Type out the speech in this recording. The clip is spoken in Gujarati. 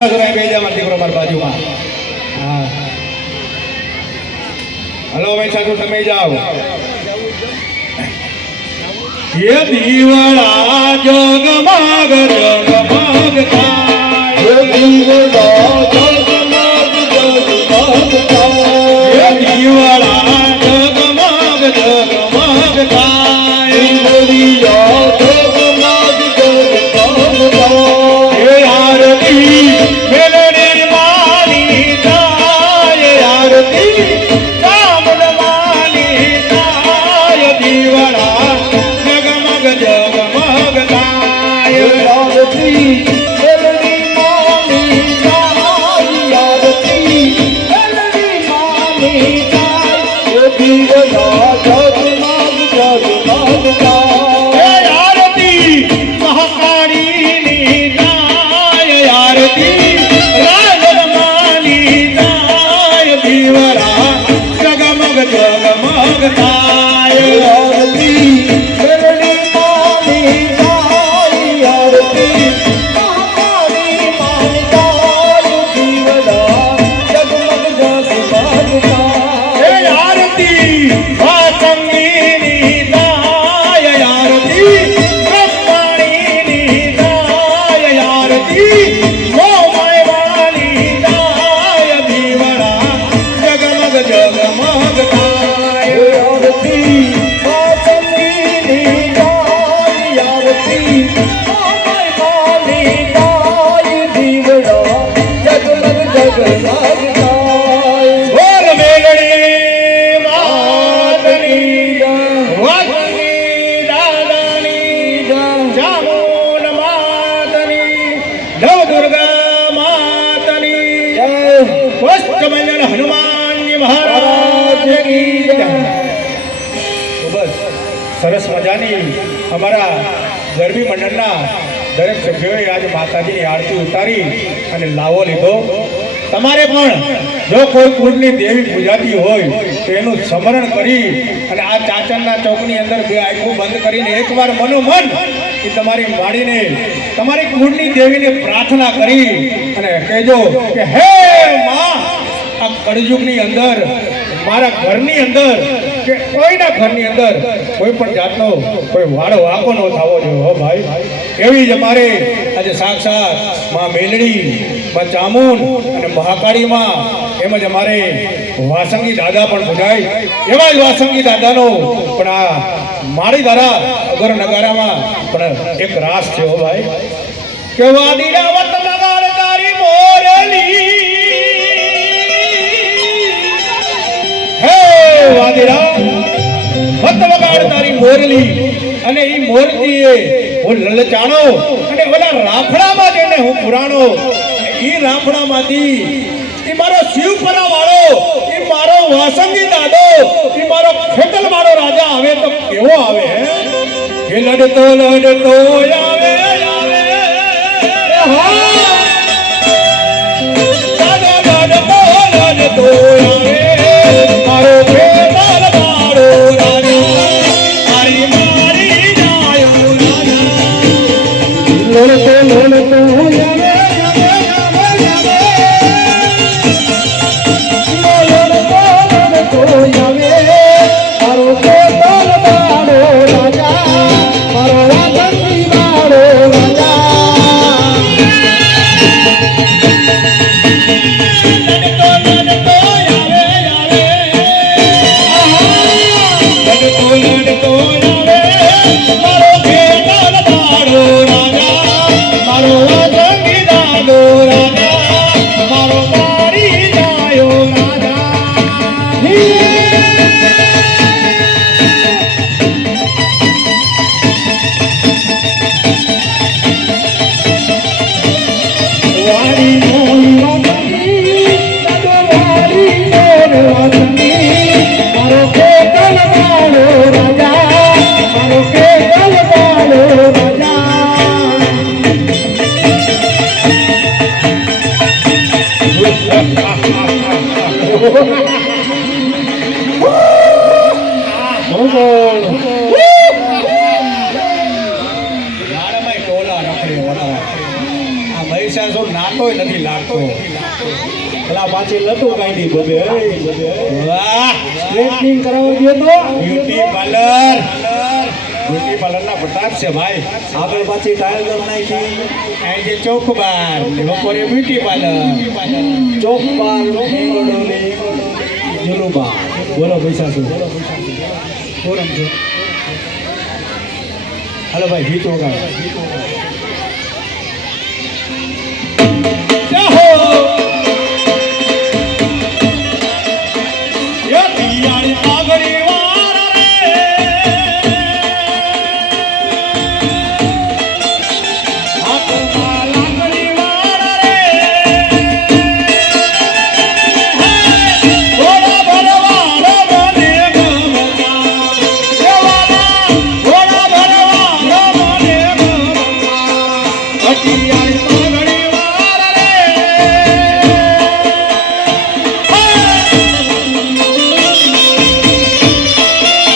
દીકરો મારી બાજુમાં. હા હલો ભાઈ સાધુ તમે જાઓ. એ દીવડા જગમગ જગમગ થાય, દીવડા જગમગ જગમગ થાય, દીવડા જગમગ જગમગ થાય, દીવડા જગમગ જગમગ થાય. એ આરતી મેલડી માની થાય, આરતી સામલ માની થાય, દીવડા જગમગ જગમગ થાય, આરતી મેલડી માની થાય, આરતી મેલડી માની થાય, દીવડા જગમગ જગમગ થાય. આરતી મહાકાળીની થાય, આરતી રાજરમાની થાય, દીવડા જગમગ જગમગ થાય, આરતી મેલડી માની થાય, આરતી મહાકાળી માની થાય, દીવડા જગમગ જગમગ થાય. આરતી વાસંગીની થાય, આરતી બ્રહ્માણીની થાય, આરતી મોમાયવાની થાય, દીવડા જગમગ જગમગ થાય. આરતી વાસંગીની થાય, આરતી મોમાયવાની થાય, દીવડા જગમગ જગમગ થાય. બોલ મેલડી માતની જય, વાસંગી દાદાની જય, ચામુંડ માતની, નવ દુર્ગા માતની જય, વસ્ત્રમંજન હનુમાનજી મહારાજની જય. ખૂબ જ સરસ મજાની અમારા ગરબી મંડળના દરેક સભ્યોએ આજે માતાજીની આરતી ઉતારી અને લાવો લીધો. તમારે પણ જો કોઈ કુળની દેવી પૂજાતી હોય તો એનું સ્મરણ કરી અને આ ચાચરના ચોકની અંદર બે આંખો બંધ કરીને એકવાર મનોમન એ તમારી માડીને તમારી કુળની દેવીને પ્રાર્થના કરી અને કહેજો કે હે માં, આ કળયુગની અંદર મારા ઘરની અંદર કે કોઈના ઘરની અંદર કોઈ પણ જાતનો કોઈ વાળો વાંકો ન થવો જોઈએ હો ભાઈ. એવી જ અમારે આજે સાક્ષાત માં મેલડી, માં ચામુંડ અને મહાકાળીમાં એમ જ અમારે વાસંગી દાદા પણ પૂજાય. એવા જ વાસંગી દાદાનો પણ આ માળી દ્વારા અગર નગારામાં પણ એક રાસ છે હો ભાઈ. કે વાદીડા વત મગાડ તારી મોરલી, હે વાદીડા વત મગાડ તારી મોરલી, અને ઈ મોરતીએ હું લલચાણો અને ઓલા રાફડામાં જઈને હું પુરાણો. ઈ રાફડામાંથી ઈ મારો શિવપરા વાળો, ઈ મારો વાસંગી દાદો, ઈ મારો ખેતલ વાળો રાજા આવે તો કેવો આવે હે? એ લડતો લડતો આવે આવે, હા દાદા લડતો લડતો આવે, મારો ખેતલ વાળો રાજા મારી મારી જાય રાજા. લડતો લડતો આવે મહિષાસુર નાતો તોય નથી લાગતો. પેલા પાછી લટુ કાઢી બધે વાહ, સ્ટ્રેટનિંગ કરાવવા ગયો તો બ્યુટી પાર્લર. બ્યુટી પાર્લરના પ્રતાપ છે ભાઈ. આગળ પાછી ટાઈલર નાખી આજે ચોકબાર ને બપોરે બ્યુટી પાર્લર. ચોક બાર મેંગોડોલી જુલુબા બોલો પૈસા શું પૂરમ છે. હાલો ભાઈ ગીત વગાડો.